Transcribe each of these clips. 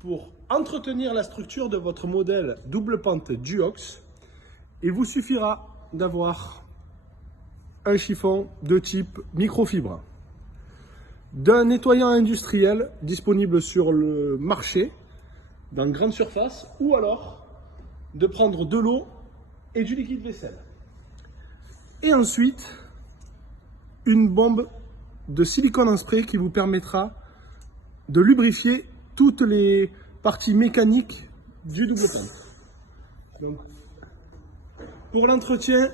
pour entretenir la structure de votre modèle double pente Duox, il vous suffira d'avoir un chiffon de type microfibre, d'un nettoyant industriel disponible sur le marché dans grande surface, ou alors de prendre de l'eau et du liquide vaisselle. Et ensuite, une bombe de silicone en spray qui vous permettra de lubrifier toutes les parties mécaniques du double pente. Donc, pour l'entretien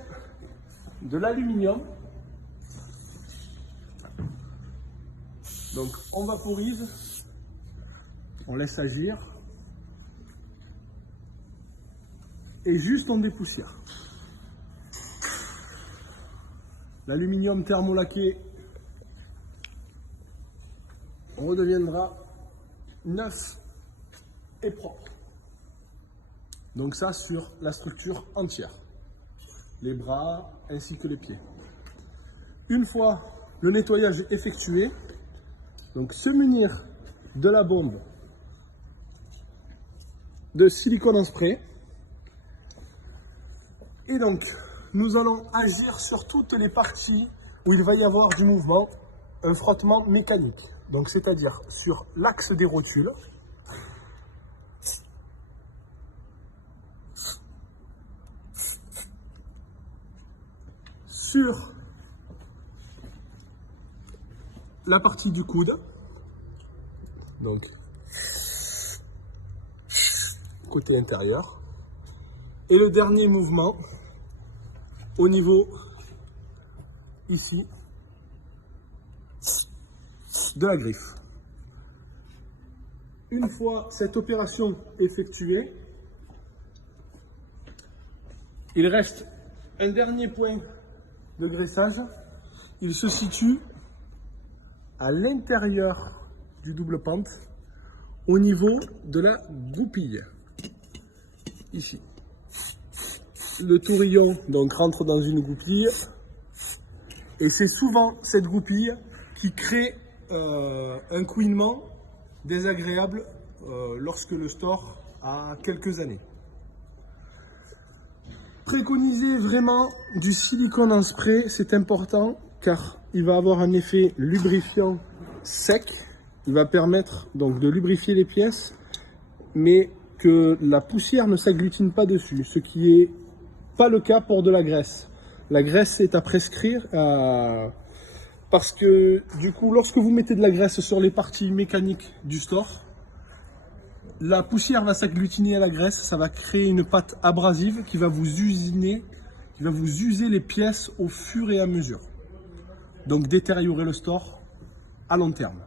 de l'aluminium, donc on vaporise, on laisse agir et juste on dépoussière. L'aluminium thermolaqué redeviendra neuf et propre. Donc ça sur la structure entière, les bras ainsi que les pieds. Une fois le nettoyage effectué, donc se munir de la bombe de silicone en spray, et donc nous allons agir sur toutes les parties où il va y avoir du mouvement, un frottement mécanique. Donc c'est-à-dire sur l'axe des rotules, sur la partie du coude, donc côté intérieur, et le dernier mouvement au niveau ici de la griffe. Une fois cette opération effectuée, il reste un dernier point de graissage. Il se situe à l'intérieur du double pente, au niveau de la goupille, ici. Le tourillon donc rentre dans une goupille, et c'est souvent cette goupille qui crée un couinement désagréable lorsque le store a quelques années. Préconiser vraiment du silicone en spray, c'est important car il va avoir un effet lubrifiant sec. Il va permettre donc de lubrifier les pièces, mais que la poussière ne s'agglutine pas dessus, ce qui est pas le cas pour de la graisse. La graisse est à prescrire parce que du coup, lorsque vous mettez de la graisse sur les parties mécaniques du store, la poussière va s'agglutiner à la graisse, ça va créer une pâte abrasive qui va vous usiner, qui va vous user les pièces au fur et à mesure. Donc détériorer le store à long terme.